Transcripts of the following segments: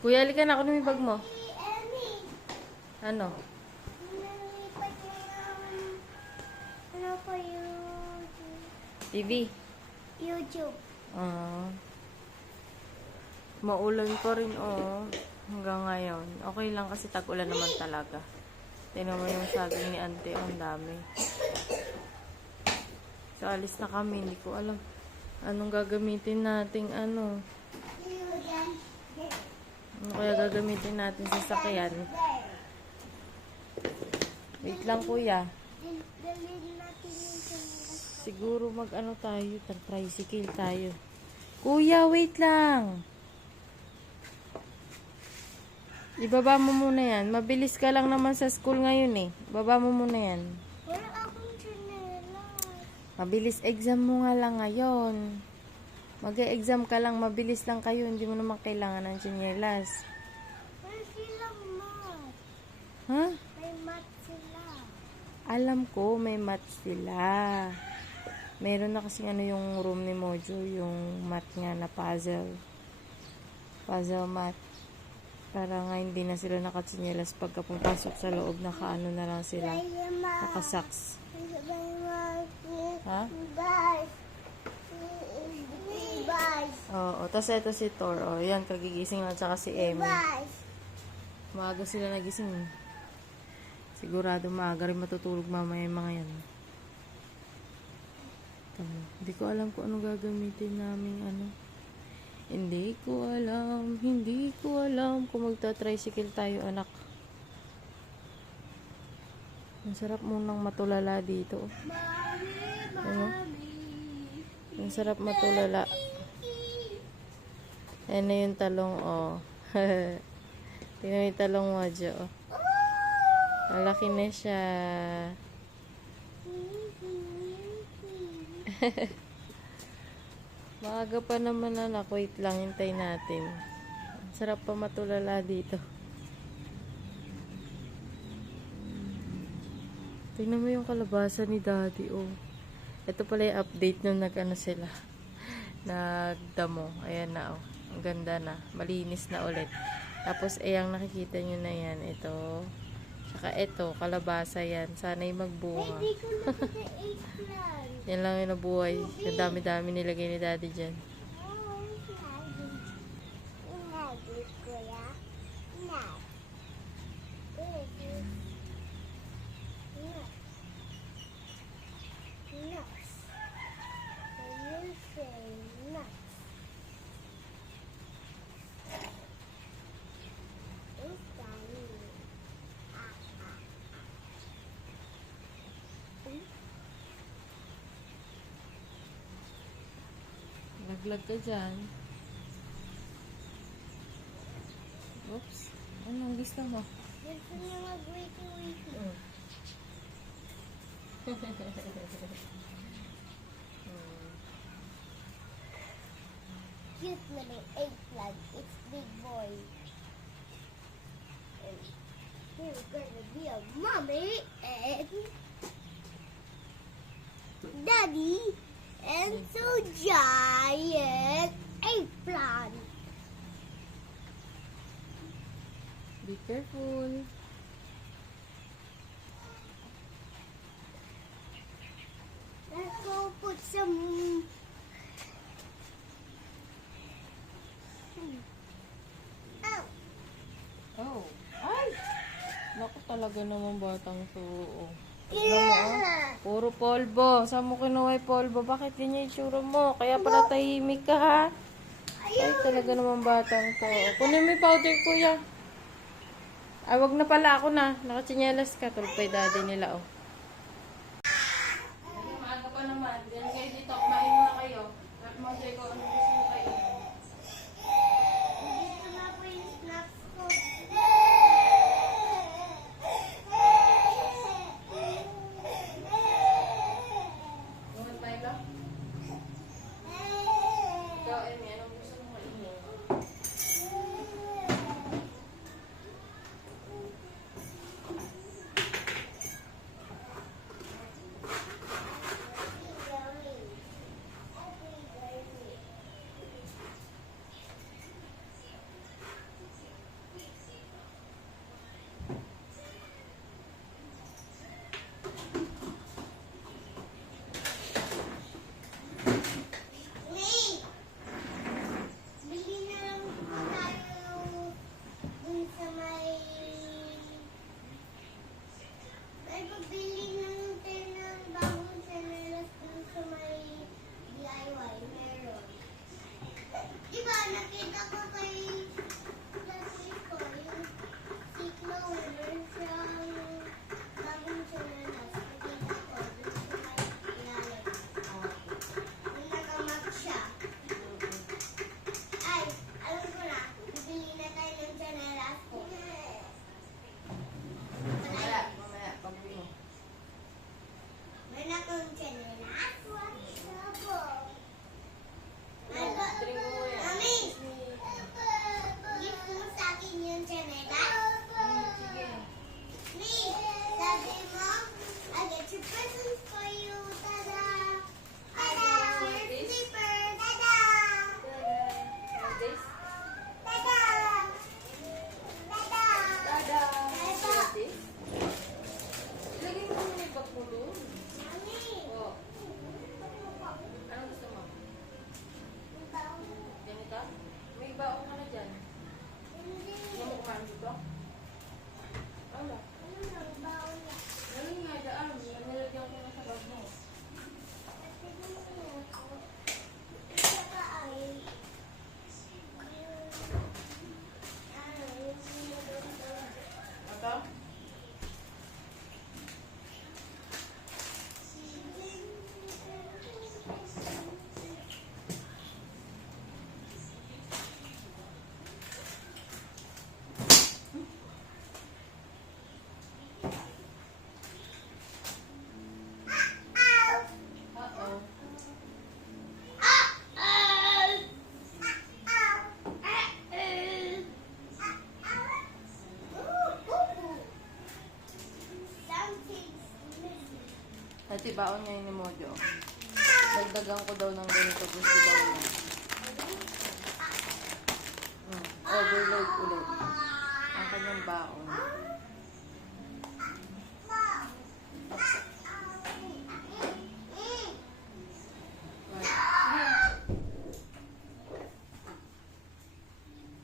Kuya, halika na. Kunin mo yung bag mo. Ano? Nalipat niya yung, ano po yung TV. YouTube. Maulan pa rin, hanggang ngayon. Okay lang kasi tag-ulan naman talaga. Tingnan mo yung saging ni Ante, ang dami. So, alis na kami. Hindi ko alam anong gagamitin nating ano. Ano kaya gagamitin natin sa sakyan? Wait lang, kuya. Dalhin natin yung camera. Siguro mag-ano tayo, tricycle tayo. Kuya, wait lang. Ibaba mo muna yan. Mabilis ka lang naman sa school ngayon eh. Baba mo muna yan. Wala akong chinelas. Mabilis exam mo nga lang ngayon. Mag-e-exam ka lang, mabilis lang kayo. Hindi mo naman kailangan ng tsinelas. Wala silang math. Ha? May math sila. Alam ko, may math sila. Meron na kasing ano yung room ni Mojo, yung math nga na puzzle. Puzzle math. Para nga hindi na sila nakatsinelas pagka pumasok sa loob, nakaano na lang sila. Nakasaks. Ha? Guys. Guys. Oo, tapos ito si Thor. Yan, kagigising na tsaka si Emmy. Guys. Maaga sila nagising. Sigurado maaga rin matutulog mamaya yung mga yan. Hindi ko alam kung ano gagamitin namin ano. Hindi ko alam kung magta-tricycle tayo, anak. Ang sarap munang matulala dito. Ano? Ang sarap matulala. Ayan na yung talong, Tingnan mo yung talong mo, Jo. Malaki na siya. Maaga pa naman, anak. Wait lang, hintay natin. Ang sarap pa matulala dito. Tingnan mo yung kalabasa ni Daddy, Ito pala yung update nung nag-ano sila. Nagdamo. Ayan na, Ang ganda na. Malinis na ulit. Tapos, ang nakikita nyo na yan. Ito. Tsaka ito, kalabasa yan. Sana'y magbunga. Hindi ko na Yan lang yung nabuhay. Ang dami-dami nilagay ni Daddy dyan. Laglag ka dyan. Oops. Anong gusto mo? Gusto niya mag-wiki-wiki. Cute little eggplant. It's big boy. And he's gonna be a mommy and daddy and so giant eggplant. Be careful. Let's go put some. Oh. Ay! Naku talaga naman batang to. Yeah. Puro polvo. Saan mo kinuha yung polvo? Bakit ganyan yung tsura mo? Kaya pala tahimik ka, ha? Ay, talaga naman batang to. Kunin mo yung powder, kuya. Ay, wag na pala ako na. Nakatsinelas ka. Tulog pa yung daddy nila, Maaga pa naman. Diyan kayo dito. Kumain muna kayo. At mag-try ko ano gusto mo kayo. Dito na po yung snacks ko. Buhat tayo ba? Ikaw, Emmy, anong gusto mo kainin? Pati baon ngayon ni Mojo. Dagdagan ko daw ng ganito gusto daw niya. Overload ulit. Ang kanyang baon.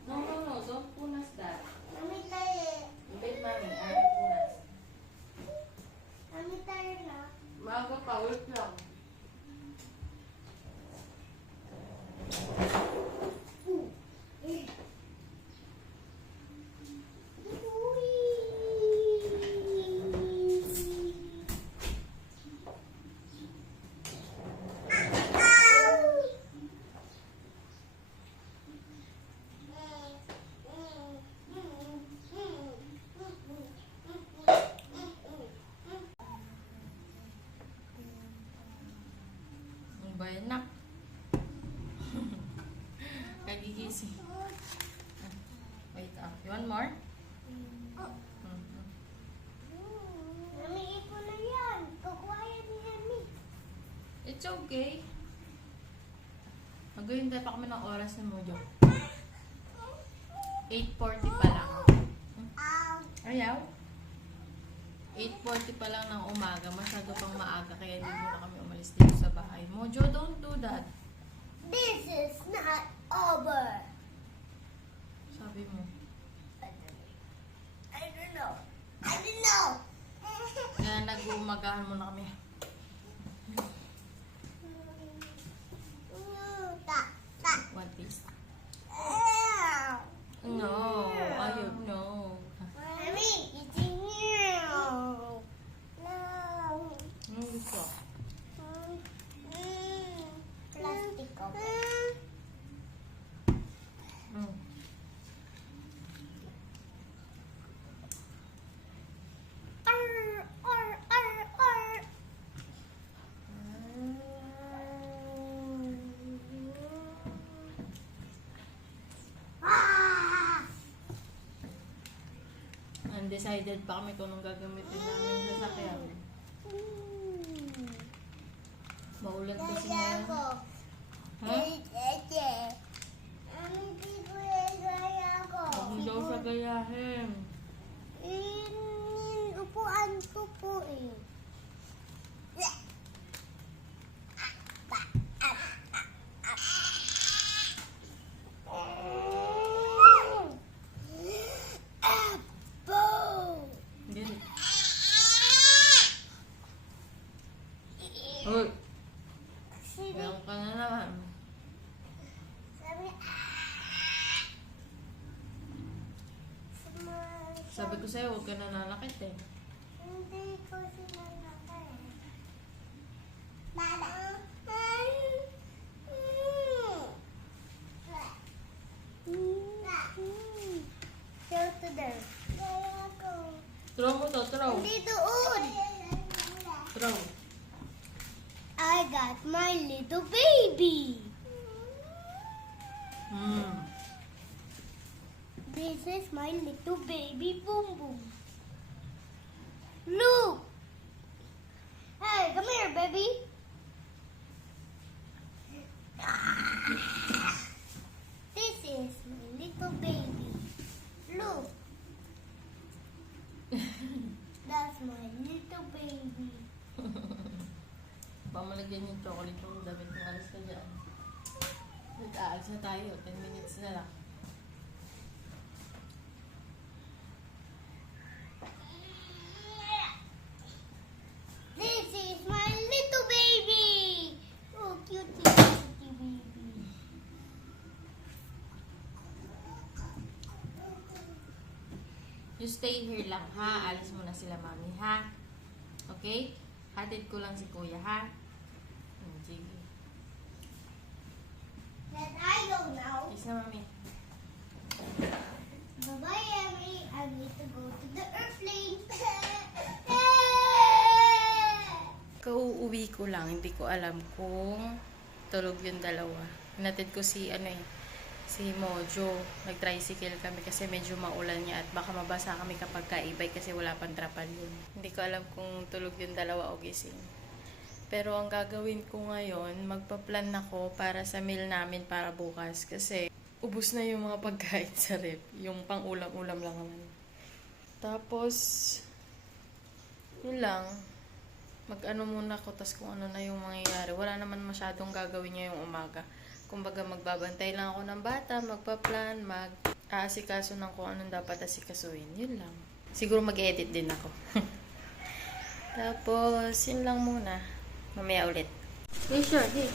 No, don't punas that. Mami tayo. Wait, mami, ayaw punas. Mami tayo na. Maaga pa, wait lang. Bayan na. Kagigising. Wait, you want more? Mami, ito na yan. Kukuha yan ni Mami. It's okay. Mag-hintay pa kami ng oras ni Mojo. 8:40 pa lang. Ayaw? 8:40 pa lang ng umaga. Masyado pang maaga kaya hindi muna kami umalis dito sa bahay. Mojo, don't do that. This is not over. Sabi mo. I don't know. I don't know. Kaya nag-uumagahan muna kami. One piece. No, ayaw, no. Mami, it's new. No. Gusto. Plastic of Undecided pa kami kung anong gagamitin namin sa sasakyan. Maulan kasi ngayon. Ha? Huwag mo daw sa gayahin. Upuan ko po eh. Hindi. Hoy! Meron ka na naman. Sabi ko sa'yo, huwag ka nananakit eh. Hindi ko sinanakay. Show to them. Throw mo to, throw. Hindi doon. Throw. I got my little baby. This is my little baby Boom Boom. Look. Hey, come here, baby. This is my little baby. Look. That's my little baby. Pamalagyan yung chocolate kung damit ng alas ka dyan. Nag-aalis na tayo. 10 minutes na lang. This is my little baby. Oh, cutie, cutie baby. You stay here lang, ha? Alis muna sila, mami, ha? Okay? Hatid ko lang si kuya, ha? Sige. Then I go now. Kiss na, mami. Bye-bye, Emmy. I need to go to the airplane. Kauuwi ko lang, hindi ko alam kung tulog yung dalawa. Hinatid ko si si Mojo. Nag-tricycle kami kasi medyo maulan niya at baka mabasa kami kapag kaibay kasi wala pang trapal yun. Hindi ko alam kung tulog yung dalawa o gising. Pero ang gagawin ko ngayon, magpa-plan ako para sa meal namin para bukas. Kasi ubos na yung mga pagkain sa rep. Yung pang-ulam-ulam lang naman. Tapos, yun lang. Mag-ano muna ako, tas kung ano na yung mangyayari. Wala naman masyadong gagawin niya yung umaga. Kumbaga, magbabantay lang ako ng bata, magpa-plan, mag-aasikaso ng kung anong dapat asikasuin. Yun lang. Siguro mag-edit din ako. Tapos, yun lang muna. Mamaya ulit. Hey, sure. Here.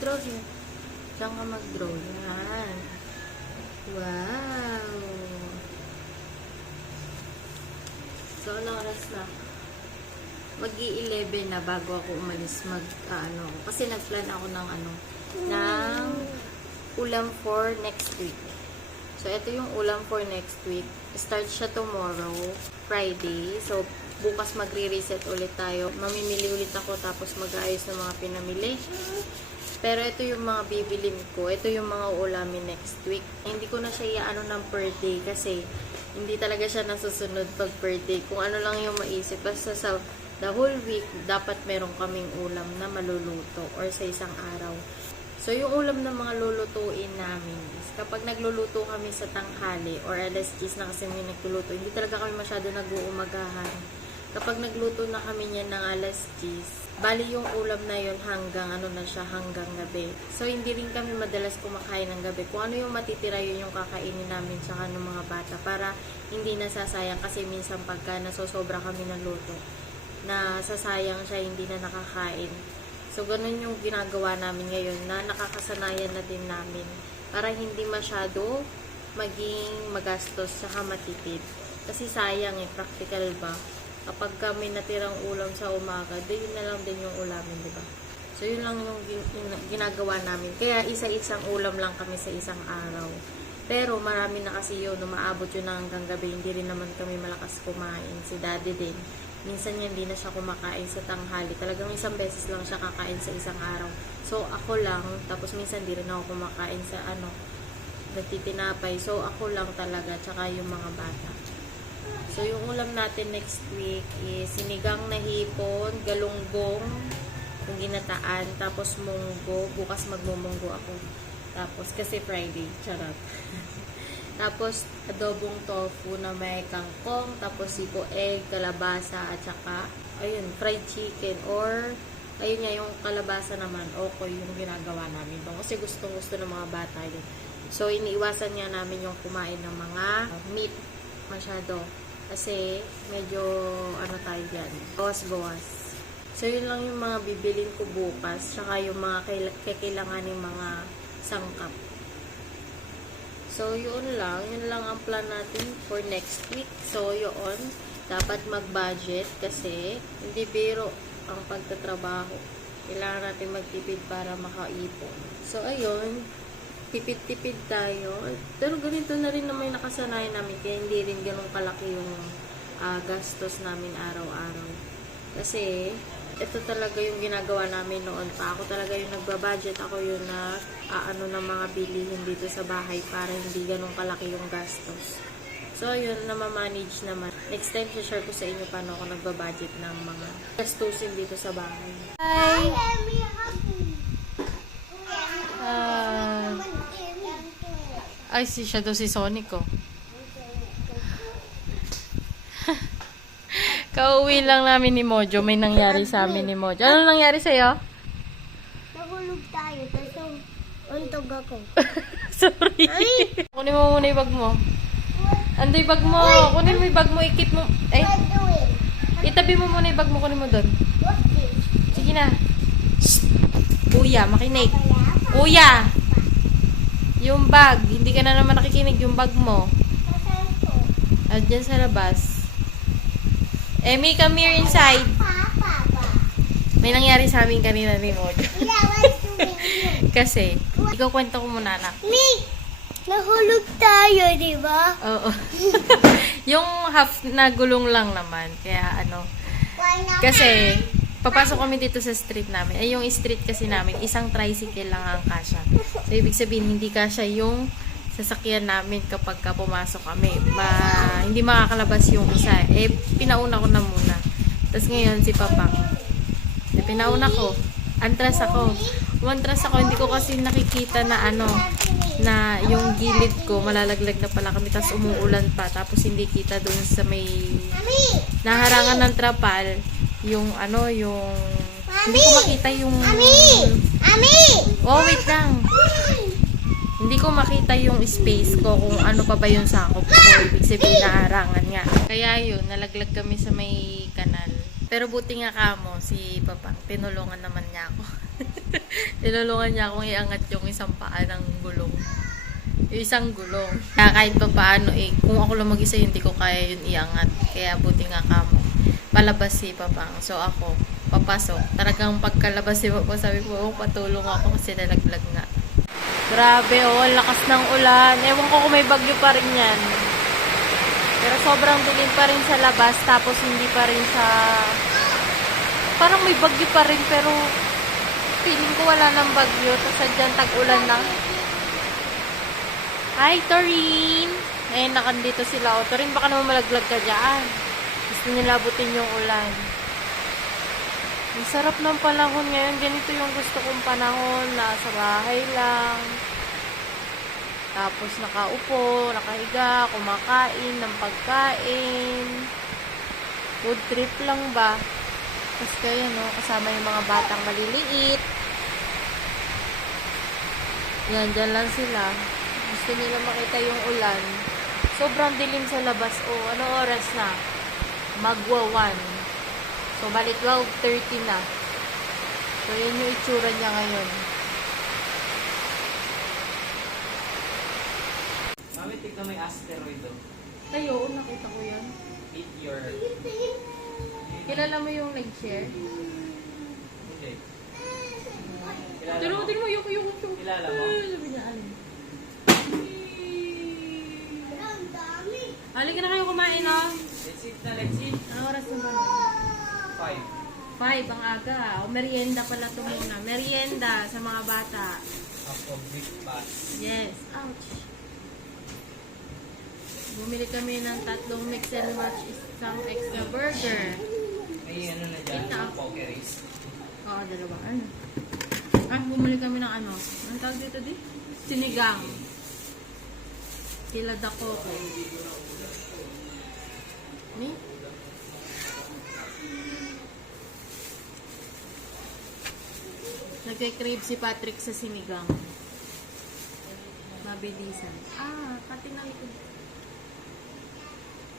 Draw here. Diyan ka mag-draw. Yan. Wow. So, anong oras na? Mag-i-11 na bago ako umalis kasi nagplan ako ng ng ulam for next week. So, ito yung ulam for next week. Start siya tomorrow, Friday. So, bukas magre-reset ulit tayo. Mamimili ulit ako tapos mag-aayos ng mga pinamili. Pero ito yung mga bibilin ko. Ito yung mga ulamin next week. Hindi ko na siya iaano ng per day kasi hindi talaga siya nasusunod pag per day. Kung ano lang yung maisip. Basta sa the whole week, dapat meron kaming ulam na maluluto or sa isang araw. So, yung ulam na mga lulutuin namin is kapag nagluluto kami sa tanghali or alas 10 na kasi may nagluluto, hindi talaga kami masyado nag-uumagahan. Kapag nagluto na kami niyan ng alas 10, bali yung ulam na yun hanggang hanggang gabi. So, hindi rin kami madalas kumakain ng gabi. Kung ano yung matitira, yun yung kakainin namin tsaka ng mga bata para hindi nasasayang kasi minsan pagka nasosobra kami ng luto, nasasayang siya, hindi na nakakain. So, ganun yung ginagawa namin ngayon na nakakasanayan na din namin para hindi masyado maging magastos saka matipid. Kasi sayang practical ba? Kapag kami natirang ulam sa umaga, yun na lang din yung ulamin, di ba? So, yun lang yung ginagawa namin. Kaya isa-isang ulam lang kami sa isang araw. Pero marami na kasi yun, umaabot yun hanggang gabi. Hindi rin naman kami malakas kumain. Si daddy din. Minsan yan, hindi na siya kumakain sa tanghali. Talagang isang beses lang siya kakain sa isang araw. So, ako lang. Tapos minsan di rin ako kumakain sa nagtitinapay. So, ako lang talaga. Tsaka yung mga bata. So, yung ulam natin next week is sinigang na hipon, galunggong, yung ginataan, tapos munggo. Bukas magmumunggo ako. Tapos, kasi Friday. Charot. Tapos, adobong tofu na may kangkong, tapos siko egg, kalabasa, at saka, ayun, fried chicken, or, ayun nga, yung kalabasa naman, okoy, yung ginagawa namin. Kasi gustong-gusto ng mga bata yun. So, iniiwasan nga namin yung kumain ng mga meat masyado. Kasi, medyo, tayo dyan, bawas-bawas. So, yun lang yung mga bibilin ko bukas, saka yung mga kailanganing mga sangkap. So, yun lang ang plan natin for next week. So, yun, dapat mag-budget kasi hindi biro ang pagtatrabaho. Kailangan natin magtipid para makaipon. So, ayun, tipid-tipid tayo. Pero ganito na rin naman nakasanayan namin kaya hindi rin ganun kalaki yung gastos namin araw-araw. Kasi, ito talaga yung ginagawa namin noon pa. Ako talaga yung nagbabudget. Ako yung ng mga bilihin dito sa bahay para hindi ganun kalaki yung gastos. So, yun, namamanage naman. Next time, share ko sa inyo paano ako nagbabudget ng mga gastusin dito sa bahay. Hi! Ay, siya daw si Sonic, oh. Kauwi lang namin ni Mojo. May nangyari sa amin ni Mojo. Ano nangyari sa'yo? Nahulog tayo, tapos untog ako. Sorry. Kunin mo muna yung bag mo. Anday bag mo. Kunin mo yung bag mo. Ikip mo. Ay. Itabi mo muna yung bag mo. Kunin mo doon. Sige na. Shh. Kuya, makinig. Kuya. Yung bag. Hindi ka na naman nakikinig yung bag mo. At dyan sa labas. Emmy, come here inside. May nangyari sa amin kanina ni Mojo. Kasi, ikaw kwento ko muna, anak. Nahulog tayo, di ba? Oo. Yung half na gulong lang naman. Kaya kasi, papasok kami dito sa street namin. Ay, yung street kasi namin, isang tricycle lang ang kasya. So, ibig sabihin, hindi kasya yung sasakyan namin kapag pumasok kami. Hindi makakalabas yung isa. Pinauna ko na muna. Tapos ngayon, si Papa. Si Pinauna ko. Antras ako. Umantras ako, hindi ko kasi nakikita na na yung gilid ko, malalaglag na pala kami, tapos umuulan pa, tapos hindi kita doon sa may naharangan ng trapal, yung hindi ko makita yung, oh wait lang, hindi ko makita yung space ko kung ano pa ba yung sakop ko, ibig sabihin naharangan nga. Kaya yun, nalaglag kami sa may kanal. Pero buti nga kamo, si Papang, tinulungan naman niya ako. Tinulungan niya akong iangat yung isang paa ng gulong. Yung isang gulong. Kaya kahit pa paano kung ako lang mag-isa, hindi ko kaya yun iangat. Kaya buti nga kamo. Palabas si Papang. So ako, papasok. Talagang pagkalabas si Papang, sabi ko, patulong ako kasi nalaglag nga. Grabe, ang lakas ng ulan. Ewan ko kung may bagyo pa rin yan. Pero sobrang dilim pa rin sa labas, tapos hindi pa rin sa... Parang may bagyo pa rin, pero feeling ko wala ng bagyo. Tapos dyan, tag-ulan lang. Hi, Torin! Ngayon, nakandito sila. O, Torin, baka naman malaglag ka dyan. Gusto nila abutin yung ulan. Ang sarap ng panahon ngayon. Ganito yung gusto kong panahon. Nasa bahay lang. Tapos nakaupo, nakahiga, kumakain ng pagkain. Food trip lang ba? Tapos kaya kasama yung mga batang maliliit. Yan, dyan lang sila. Gusto nila makita yung ulan. Sobrang dilim sa labas. Ano oras na? Magwa 1. So, bali 12:30 na. So, yan yung itsura niya ngayon. Mami, tignan may asteroid doon. Ay, oo, nakita ko yan. Hit your... Kilala mo yung nag-share? Hindi. Kilala Pero, mo? tingnan mo, yung. Kilala mo? Sabi niya, Ang dami. halika na kayo kumain, oh. Let's eat na, let's eat. Ano oras na ba? 5. 5 ang aga. O, merienda pala ito muna. Merienda sa mga bata. After breakfast. Yes. Ouch. Bumili kami ng 3 mix and match, isang extra burger. May ano na dyan, Ito. pokeries. Oo, 2. Bumili kami ng ano. Anong tawag dito di? Sinigang. Sila Dakoko. Ni? Nagkikrave si Patrick sa sinigang. Mabilisan. Katinay ko.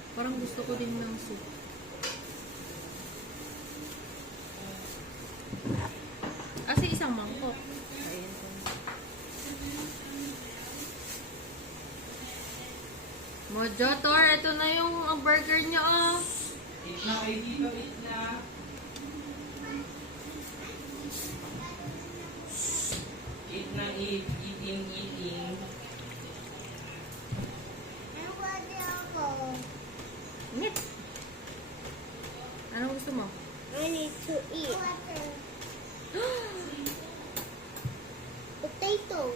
Parang gusto ko din ng soup. Kasi isang mangkok. Ayan po. Mojo, Tor, ito na yung burger niyo, oh. Eat na kayo dito, eat na. Eat na, eat. Eating. Ano ba ako? Ngit. Anong gusto mo? I need to eat. Potato.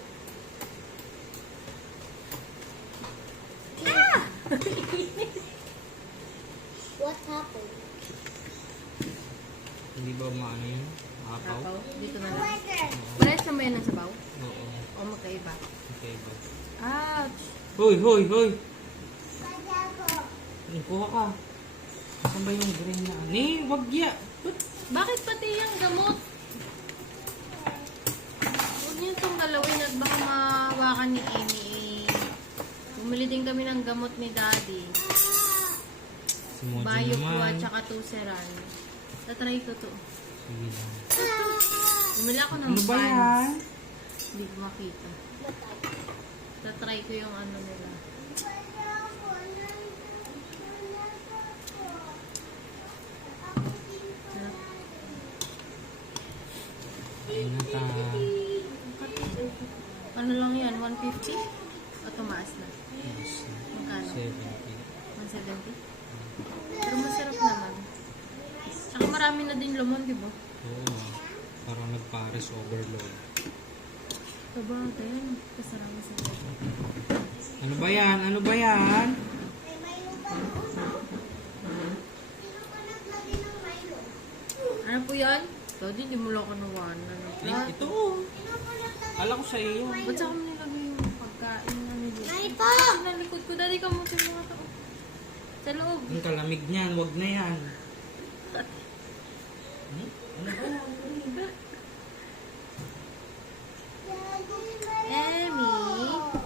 What happened? Hindi ba maano yun? Apaw? Apaw. Dito na lang. Water. Parehas na ba yan ng sabaw? Oo. O magkaiba? Okay ba? Ouch! Hoy! Pwede ako. Kuha ka. Saan ba yung green na? Wag ya! Bakit pati yung gamot? Huwag niyo itong galawin at baka mawakan ni Amy. Bumili din kami ng gamot ni Daddy. Si Mojo Bayo po naman. at saka Tuceran. Tatry ko to. Sige lang. Bumili ako ng Ano ba pants. yan? Hindi ko makita. Tatry ko yung ano nila. Pwede ako. Ayun na ta. Ano lang yan? 150? O tumaas na? Yes. Magkano? 70. 170? Pero masarap naman. Tsaka marami na din lumon, di ba? Oo. Parang nagpares overload. Sabagay, kasarami sa Ano ba yan? May Milo pa doon. Sino ka naglagay ng Milo? Ano po yan? Ikaw din, di mo lang kanawanan. Ito. Kala ko sa iyo. Ba't sa kami nilagay yung pagkain na nila? Ay po! Nalikod ko, dali ka mo sa mga tao. Sa loob. Ang kalamig niyan, wag na yan. Ano ba? Emmy,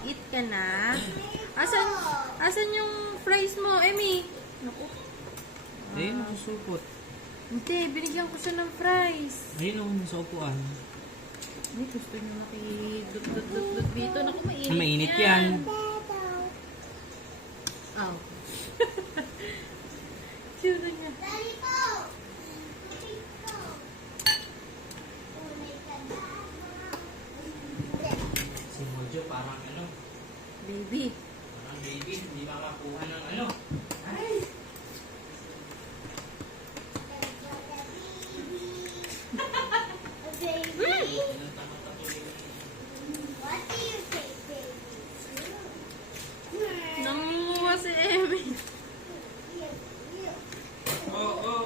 eat ka na. Asan yung fries mo, Emmy? Naku. Ayun, susupot. Hindi, binigyan ko siya ng fries. Ayun ang nasa upuan. Ay, gusto niyo nakidut-dut-dut dito. Naku, mainit, Mainit yan. Aw. Sino niya? Dali po! Si Mojo parang ano, Baby. parang baby, hindi makakuha ng ano. Ay! Baby! What do you say, baby? Nangunguha si Emmy. Oh.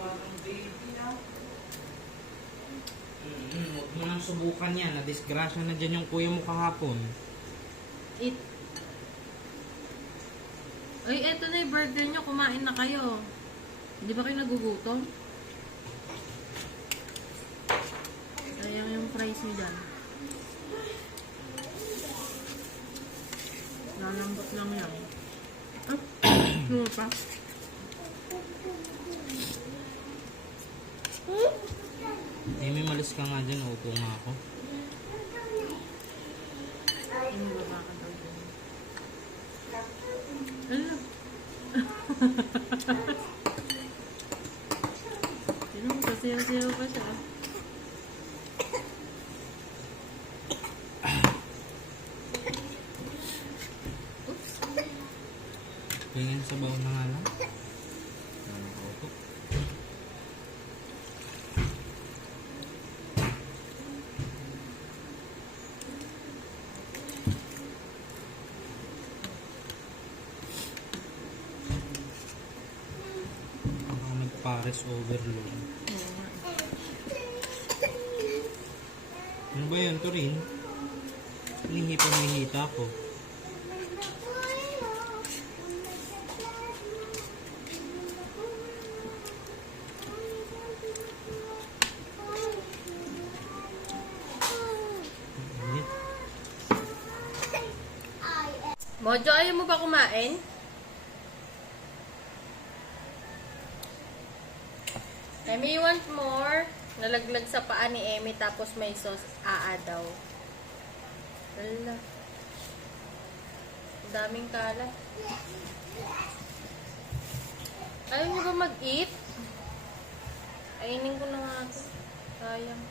Parang baby na. Huwag mo nang subukan yan. Na-disgrasya na dyan yung kuya mo kahapon. Eat. Ay, eto na yung burger nyo. Kumain na kayo. Hindi ba kayo nagugutom? Sayang yung fries nyo dyan. Lalambot lang yan. Ah, ano pa? Eh, may malis ka nga dyan. Upo nga ako. Ano ba ka daw dyan? Ano? Sino mo? Sasayaw-sayaw pa siya. Oops. Tingin sa baon na nga lang. Nakakaupo. Baka nag-Paris overload. Oo nga. Ano ba yun, Turin? Hinihita ko. Mojo, ayaw mo ba kumain? Emmy, you want more? Nalaglag sa paa ni Emmy tapos may sauce. Daw. Wala. Daming kalat. Ayaw niyo ba mag-eat? Kainin ko na nga ito. Sayang.